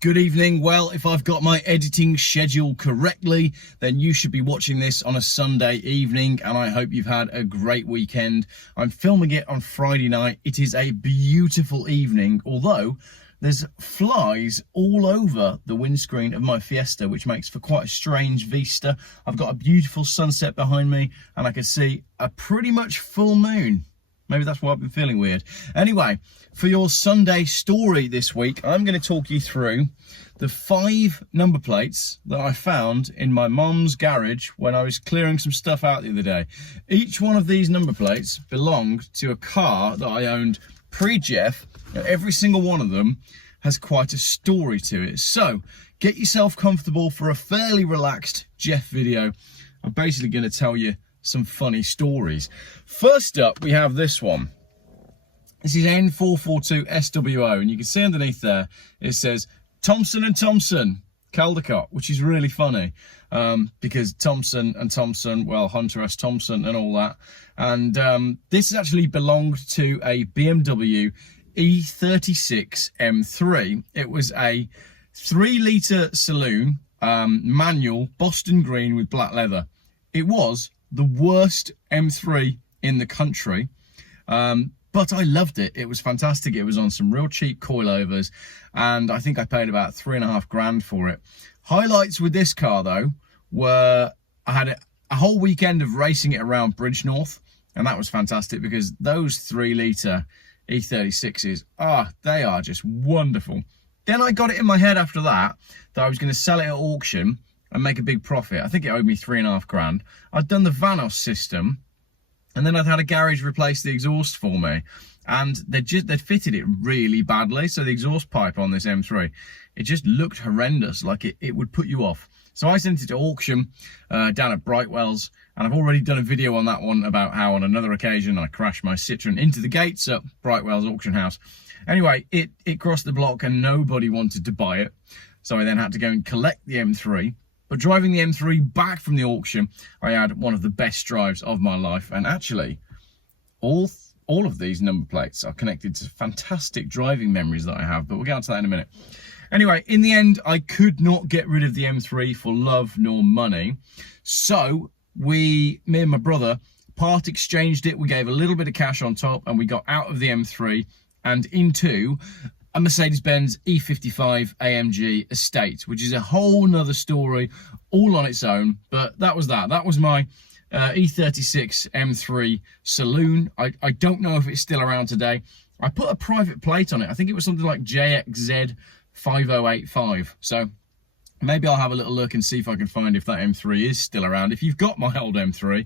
Good evening. Well, if I've got my editing schedule correctly, then you should be watching this on a Sunday evening, and I hope you've had a great weekend. I'm filming it on Friday night. It is a beautiful evening, although there's flies all over the windscreen of my Fiesta, which makes for quite a strange vista. I've got a beautiful sunset behind me, and I can see a pretty much full moon. Maybe that's why I've been feeling weird. Anyway, for your Sunday story this week, I'm going to talk you through the 5 number plates that I found in my mum's garage when I was clearing some stuff out the other day. Each one of these number plates belonged to a car that I owned pre-Geoff. Every single one of them has quite a story to it. So get yourself comfortable for a fairly relaxed Geoff video. I'm basically going to tell you some funny stories. First up, we have this one. This is N442 SWO, and you can see underneath there it says Thompson and Thompson Caldecott, which is really funny because Thompson and Thompson, well, Hunter S. Thompson and all that. And this actually belonged to a BMW E36 M3. It was a 3-litre saloon, manual, Boston green with black leather. It was the worst M3 in the country, but I loved it. It was fantastic. It was on some real cheap coilovers, and I think I paid about $3.5 grand for it. Highlights with this car though were I had a whole weekend of racing it around Bridgenorth, and that was fantastic because those 3-litre E36s, they are just wonderful. Then I got it in my head after that I was going to sell it at auction and make a big profit. I think it owed me $3.5 grand. I'd done the Vanos system, and then I'd had a garage replace the exhaust for me, and they'd fitted it really badly. So the exhaust pipe on this M3, it just looked horrendous, like it would put you off. So I sent it to auction down at Brightwell's, and I've already done a video on that one about how on another occasion I crashed my Citroen into the gates at Brightwell's auction house. Anyway, it crossed the block and nobody wanted to buy it. So I then had to go and collect the M3. But driving the M3 back from the auction, I had one of the best drives of my life. And actually, all of these number plates are connected to fantastic driving memories that I have. But we'll get on to that in a minute. Anyway, in the end, I could not get rid of the M3 for love nor money. So me and my brother part exchanged it. We gave a little bit of cash on top, and we got out of the M3 and into a Mercedes-Benz E55 AMG Estate, which is a whole nother story all on its own. But that was my E36 M3 saloon. I don't know if it's still around today. I put a private plate on it. I think it was something like JXZ 5085. So maybe I'll have a little look and see if I can find if that M3 is still around. If you've got my old M3,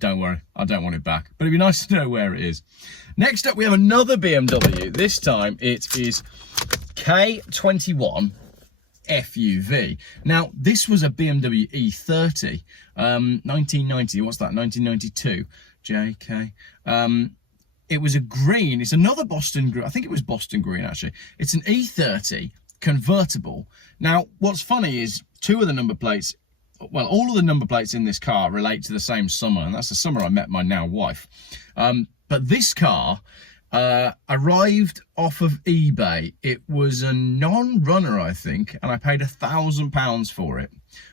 don't worry, I don't want it back. But it'd be nice to know where it is. Next up, we have another BMW. This time it is K21 FUV. Now, this was a BMW E30, 1990. What's that? 1992. JK. It was a green. It's another Boston green. I think it was Boston green, actually. It's an E30 convertible. Now, what's funny is two of the number plates, well, all of the number plates in this car relate to the same summer, and that's the summer I met my now wife. But this car arrived off of eBay. It was a non-runner, I think, and I paid £1,000 for it.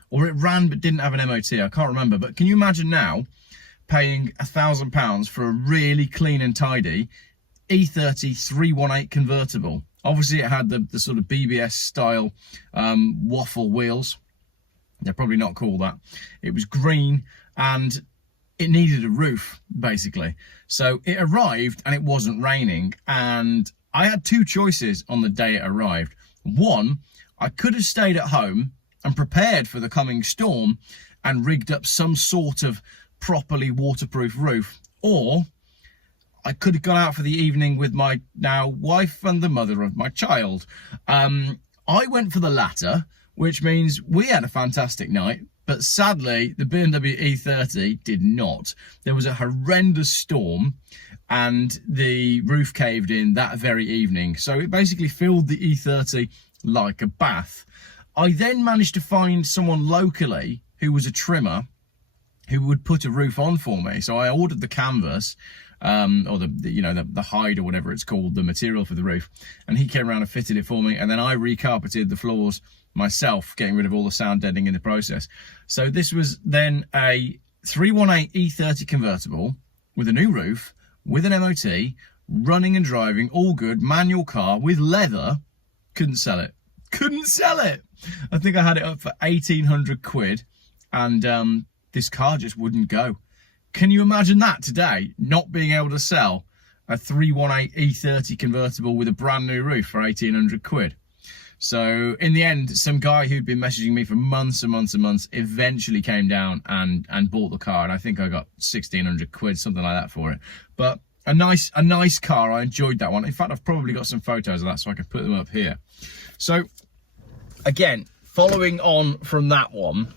Or it ran but didn't have an MOT, I can't remember. But can you imagine now paying £1,000 for a really clean and tidy E30 318 convertible? Obviously, it had the sort of BBS style waffle wheels. They're probably not called that. It was green, and it needed a roof, basically. So it arrived and it wasn't raining, and I had two choices on the day it arrived. One, I could have stayed at home and prepared for the coming storm and rigged up some sort of properly waterproof roof, or I could have gone out for the evening with my now wife and the mother of my child. I went for the latter, which means we had a fantastic night. But sadly, the BMW E30 did not. There was a horrendous storm and the roof caved in that very evening. So it basically filled the E30 like a bath. I then managed to find someone locally who was a trimmer who would put a roof on for me. So I ordered the canvas or the hide or whatever it's called, the material for the roof. And he came around and fitted it for me, and then I recarpeted the floors myself, getting rid of all the sound deadening in the process. So this was then a 318 E30 convertible with a new roof, with an MOT, running and driving, all good, manual car with leather. Couldn't sell it. Couldn't sell it. I think I had it up for 1,800 quid, and this car just wouldn't go. Can you imagine that today, not being able to sell a 318 E30 convertible with a brand new roof for 1,800 quid? So in the end, some guy who'd been messaging me for months and months and months eventually came down and bought the car, and I think I got 1,600 quid, something like that for it. But a nice car. I enjoyed that one. In fact, I've probably got some photos of that, so I can put them up here. So again, following on from that one,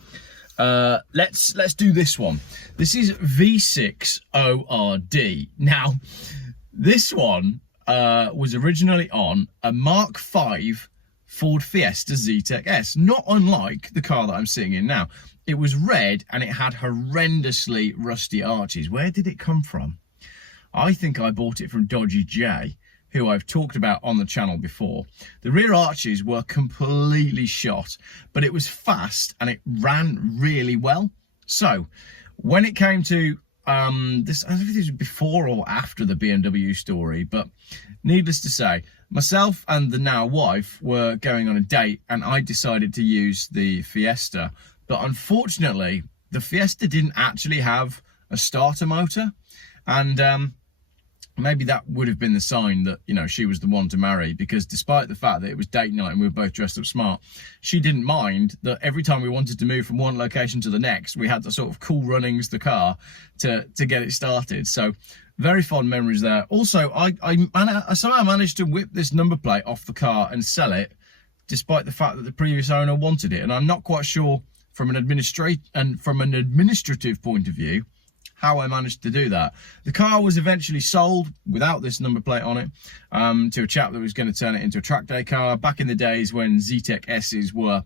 let's do this one. This is V6 ORD. Now, this one was originally on a Mark V Ford Fiesta Zetec S, not unlike the car that I'm sitting in now. It was red and it had horrendously rusty arches. Where did it come from? I think I bought it from Dodgy J, who I've talked about on the channel before. The rear arches were completely shot, but it was fast and it ran really well. So when it came to this, I don't know if it was before or after the BMW story, but needless to say, myself and the now wife were going on a date, and I decided to use the Fiesta. But unfortunately, the Fiesta didn't actually have a starter motor, and maybe that would have been the sign that, you know, she was the one to marry, because despite the fact that it was date night and we were both dressed up smart, she didn't mind that every time we wanted to move from one location to the next, we had to sort of cool runnings the car to get it started. So very fond memories there. Also, I somehow managed to whip this number plate off the car and sell it, despite the fact that the previous owner wanted it. And I'm not quite sure from an administrative point of view how I managed to do that. The car was eventually sold without this number plate on it to a chap that was going to turn it into a track day car back in the days when Zetec S's were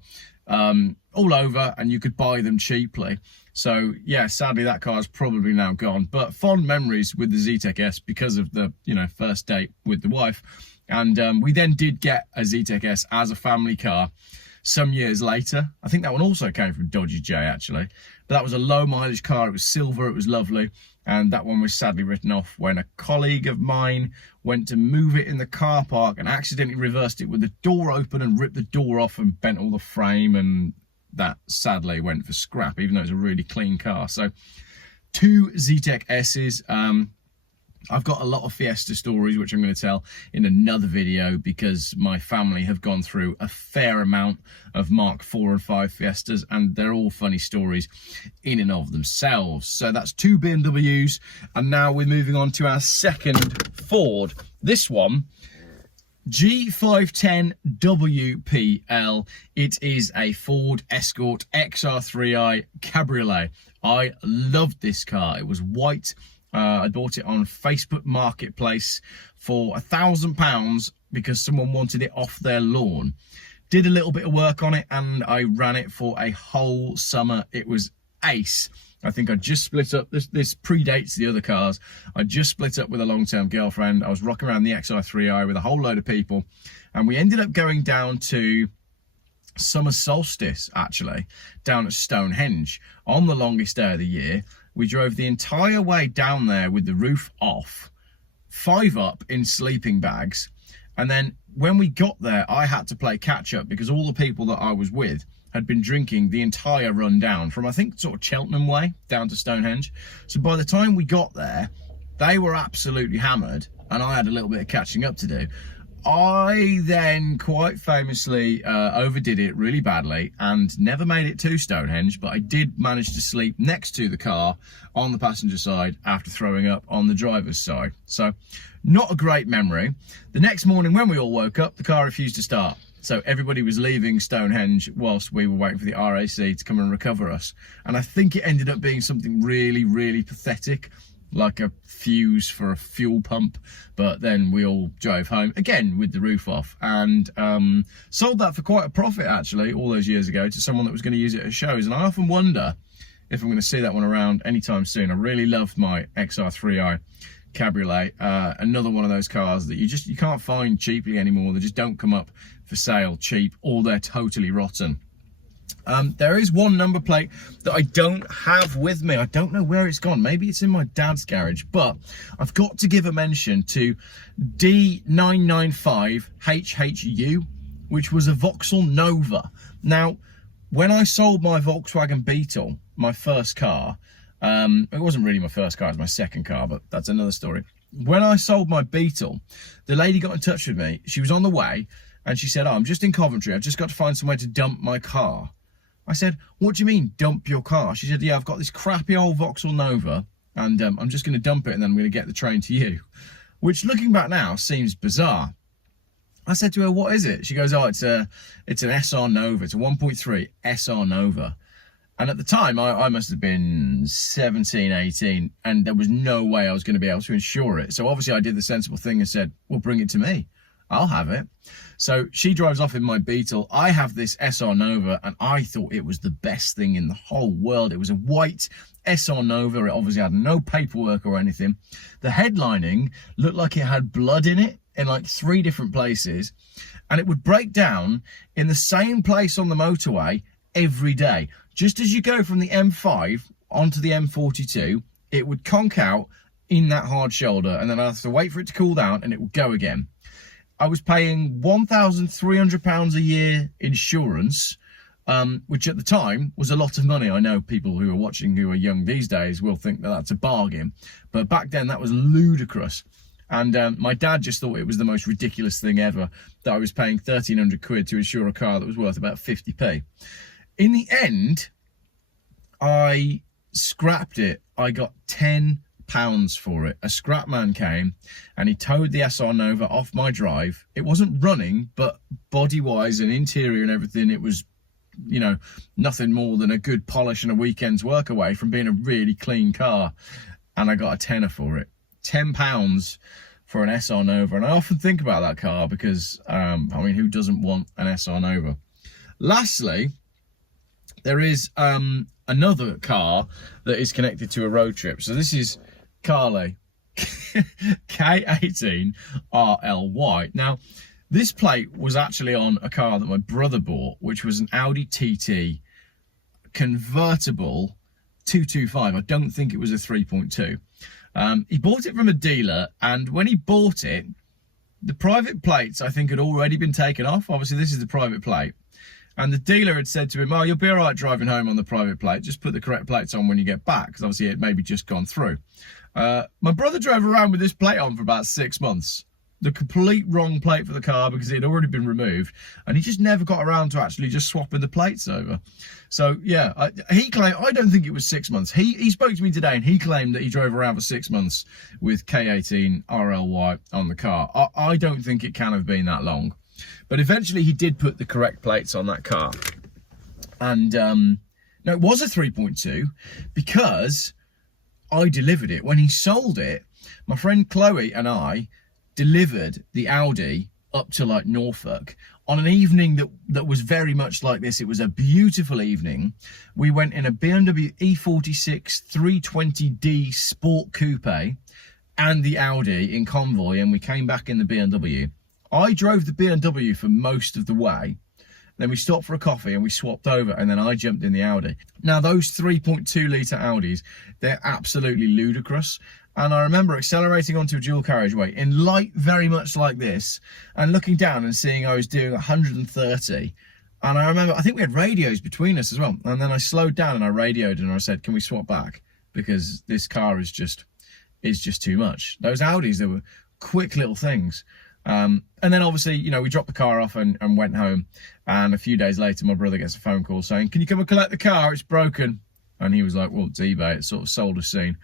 all over and you could buy them cheaply. So yeah, sadly that car is probably now gone, but fond memories with the Zetec S because of the, you know, first date with the wife. And we then did get a Zetec S as a family car some years later. I think that one also came from Dodgy J actually, but that was a low mileage car. It was silver, it was lovely, and that one was sadly written off when a colleague of mine went to move it in the car park and accidentally reversed it with the door open and ripped the door off and bent all the frame, and that sadly went for scrap, even though it's a really clean car. So 2 Zetec S's. I've got a lot of Fiesta stories which I'm going to tell in another video, because my family have gone through a fair amount of Mark 4 and 5 Fiestas, and they're all funny stories in and of themselves. So that's 2 BMWs, and now we're moving on to our second Ford. This one, G510 WPL. It is a Ford Escort XR3i Cabriolet. I loved this car. It was white. I bought it on Facebook Marketplace for £1,000 because someone wanted it off their lawn. Did a little bit of work on it and I ran it for a whole summer. It was ace. I think I just split up, this predates the other cars. I just split up with a long-term girlfriend. I was rocking around the XR3i with a whole load of people, and we ended up going down to summer solstice, actually, down at Stonehenge on the longest day of the year. We drove the entire way down there with the roof off, 5 up in sleeping bags. And then when we got there, I had to play catch up because all the people that I was with had been drinking the entire run down from, I think, sort of Cheltenham way down to Stonehenge. So by the time we got there, they were absolutely hammered and I had a little bit of catching up to do. I then quite famously overdid it really badly and never made it to Stonehenge, but I did manage to sleep next to the car on the passenger side after throwing up on the driver's side. So not a great memory. The next morning when we all woke up, the car refused to start. So everybody was leaving Stonehenge whilst we were waiting for the RAC to come and recover us. And I think it ended up being something really, really pathetic, like a fuse for a fuel pump. But then we all drove home again with the roof off and sold that for quite a profit actually all those years ago to someone that was going to use it at shows. And I often wonder if I'm going to see that one around anytime soon. I really loved my XR3i Cabriolet, another one of those cars that you can't find cheaply anymore. They just don't come up for sale cheap, or they're totally rotten. There is one number plate that I don't have with me. I don't know where it's gone. Maybe it's in my dad's garage, but I've got to give a mention to D995HHU, which was a Vauxhall Nova. Now, when I sold my Volkswagen Beetle, my first car, it wasn't really my first car, it was my second car, but that's another story. When I sold my Beetle, the lady got in touch with me. She was on the way, and she said, "Oh, I'm just in Coventry. I've just got to find somewhere to dump my car." I said, "What do you mean, dump your car?" She said, "Yeah, I've got this crappy old Vauxhall Nova, and I'm just going to dump it, and then I'm going to get the train to you." Which, looking back now, seems bizarre. I said to her, "What is it?" She goes, "Oh, it's an SR Nova. It's a 1.3 SR Nova." And at the time, I must have been 17, 18, and there was no way I was going to be able to insure it. So obviously I did the sensible thing and said, "Well, bring it to me. I'll have it." So she drives off in my Beetle. I have this SR Nova, and I thought it was the best thing in the whole world. It was a white SR Nova. It obviously had no paperwork or anything. The headlining looked like it had blood in it in like 3 different places, and it would break down in the same place on the motorway every day. Just as you go from the M5 onto the M42, it would conk out in that hard shoulder, and then I'd have to wait for it to cool down, and it would go again. I was paying £1,300 a year insurance, which at the time was a lot of money. I know people who are watching who are young these days will think that that's a bargain, but back then that was ludicrous. And my dad just thought it was the most ridiculous thing ever that I was paying 1,300 quid to insure a car that was worth about 50p. In the end, I scrapped it. I got £10 for it. A scrap man came and he towed the SR Nova off my drive. It wasn't running, but body-wise and interior and everything, it was, you know, nothing more than a good polish and a weekend's work away from being a really clean car. And I got a tenner for it. £10 for an SR Nova. And I often think about that car because, I mean, who doesn't want an SR Nova? Lastly, there is another car that is connected to a road trip. So this is Carly, K18RLY. Now, this plate was actually on a car that my brother bought, which was an Audi TT convertible 225. I don't think it was a 3.2. He bought it from a dealer, and when he bought it, the private plates, I think, had already been taken off. Obviously, this is the private plate. And the dealer had said to him, "Oh, you'll be all right driving home on the private plate. Just put the correct plates on when you get back," because obviously it maybe just gone through. My brother drove around with this plate on for about 6 months. The complete wrong plate for the car because it had already been removed, and he just never got around to actually just swapping the plates over. So yeah, he claimed, I don't think it was 6 months. He spoke to me today and he claimed that he drove around for 6 months with K18RLY on the car. I don't think it can have been that long, but eventually he did put the correct plates on that car. And no, it was a 3.2 because I delivered it. When he sold it, my friend Chloe and I delivered the Audi up to like Norfolk on an evening that was very much like this. It was a beautiful evening. We went in a BMW E36 320D Sport Coupe and the Audi in convoy, and we came back in the BMW. I drove the BMW for most of the way. Then we stopped for a coffee and we swapped over, and then I jumped in the Audi. Now, those 3.2 litre Audis, they're absolutely ludicrous. And I remember accelerating onto a dual carriageway in light very much like this and looking down and seeing I was doing 130. And I remember, I think we had radios between us as well. And then I slowed down and I radioed and I said, "Can we swap back? Because this car is just too much." Those Audis, they were quick little things. And then obviously, you know, we dropped the car off and went home. And a few days later, my brother gets a phone call saying, "Can you come and collect the car? It's broken." And he was like, "Well, it's eBay." It sort of sold us scene.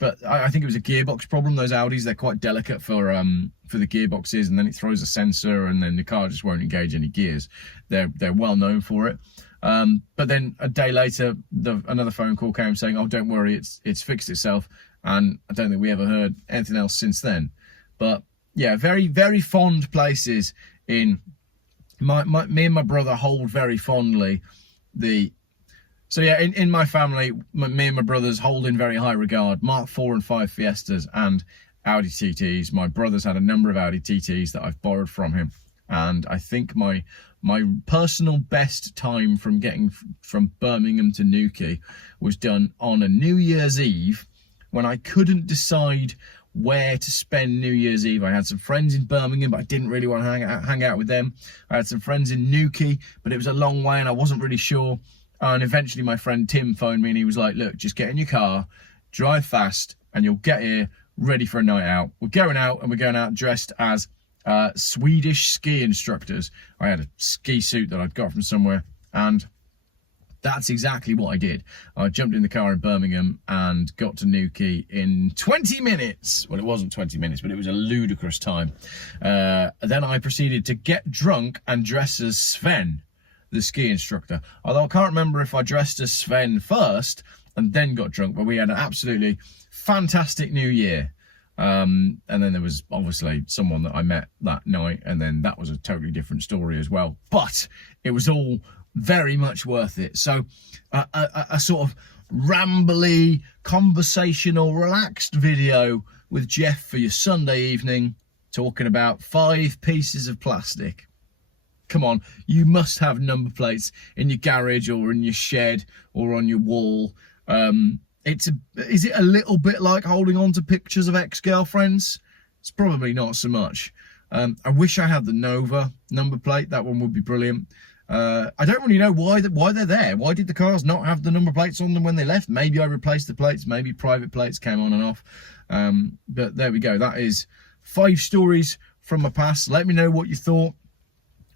But I think it was a gearbox problem. Those Audis, they're quite delicate for the gearboxes, and then it throws a sensor, and then the car just won't engage any gears. They're well known for it. But then a day later, another phone call came saying, "Oh, don't worry, it's fixed itself." And I don't think we ever heard anything else since then. But yeah, very, very fond places in me and my brother hold very fondly the So yeah, in my family, me and my brothers hold in very high regard Mark 4 and 5 Fiestas and Audi TTs. My brother's had a number of Audi TTs that I've borrowed from him, and I think my personal best time from getting from Birmingham to Newquay was done on a New Year's Eve when I couldn't decide where to spend New Year's Eve. I had some friends in Birmingham, but I didn't really want to hang out with them. I had some friends in Newquay, but it was a long way and I wasn't really sure. And eventually my friend Tim phoned me and he was like, look, just get in your car, drive fast, and you'll get here ready for a night out. We're going out, and we're going out dressed as Swedish ski instructors. I had a ski suit that I'd got from somewhere, and that's exactly what I did. I jumped in the car in Birmingham and got to Newquay in 20 minutes. Well, it wasn't 20 minutes, but it was a ludicrous time. Then I proceeded to get drunk and dress as Sven, the ski instructor. Although I can't remember if I dressed as Sven first and then got drunk, but we had an absolutely fantastic New Year. And then there was obviously someone that I met that night, and then that was a totally different story as well. But it was all very much worth it. So a sort of rambly, conversational, relaxed video with Geoff for your Sunday evening, talking about 5 pieces of plastic. Come on, you must have number plates in your garage or in your shed or on your wall. Is it a little bit like holding on to pictures of ex-girlfriends? It's probably not so much. I wish I had the Nova number plate. That one would be brilliant. I don't really know why they're there. Why did the cars not have the number plates on them when they left? Maybe I replaced the plates. Maybe private plates came on and off. But there we go. That is 5 stories from my past. Let me know what you thought.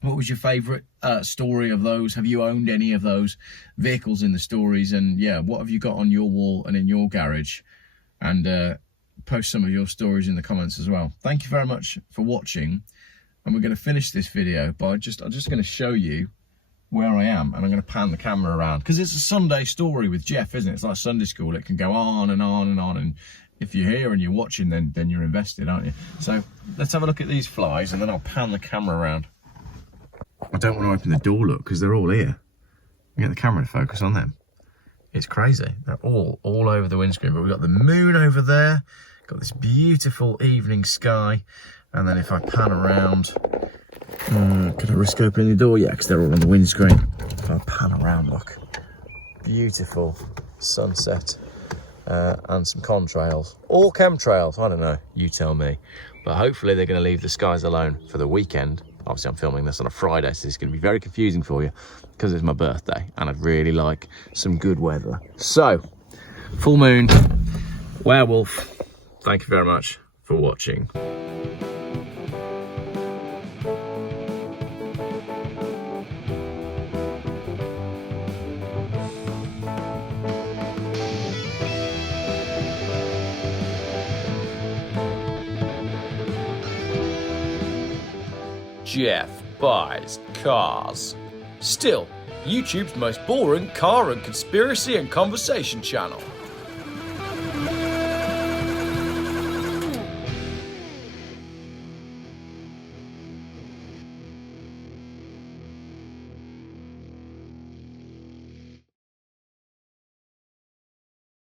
What was your favourite story of those? Have you owned any of those vehicles in the stories? And yeah, what have you got on your wall and in your garage? And post some of your stories in the comments as well. Thank you very much for watching. And we're going to finish this video by I'm just going to show you where I am. And I'm going to pan the camera around, because it's a Sunday story with Geoff, isn't it? It's like Sunday school. It can go on and on and on. And if you're here and you're watching, then you're invested, aren't you? So let's have a look at these flies, and then I'll pan the camera around. I don't want to open the door, look, because they're all here. Get the camera to focus on them. It's crazy. They're all over the windscreen. But we've got the moon over there. Got this beautiful evening sky. And then if I pan around, could I risk opening the door? Yeah, because they're all on the windscreen. If I pan around, look. Beautiful sunset and some contrails. All chemtrails, I don't know. You tell me. But hopefully they're going to leave the skies alone for the weekend. Obviously, I'm filming this on a Friday, so it's going to be very confusing for you because it's my birthday and I'd really like some good weather. So, full moon, werewolf, thank you very much for watching. Geoff buys cars. Still, YouTube's most boring car and conspiracy and conversation channel.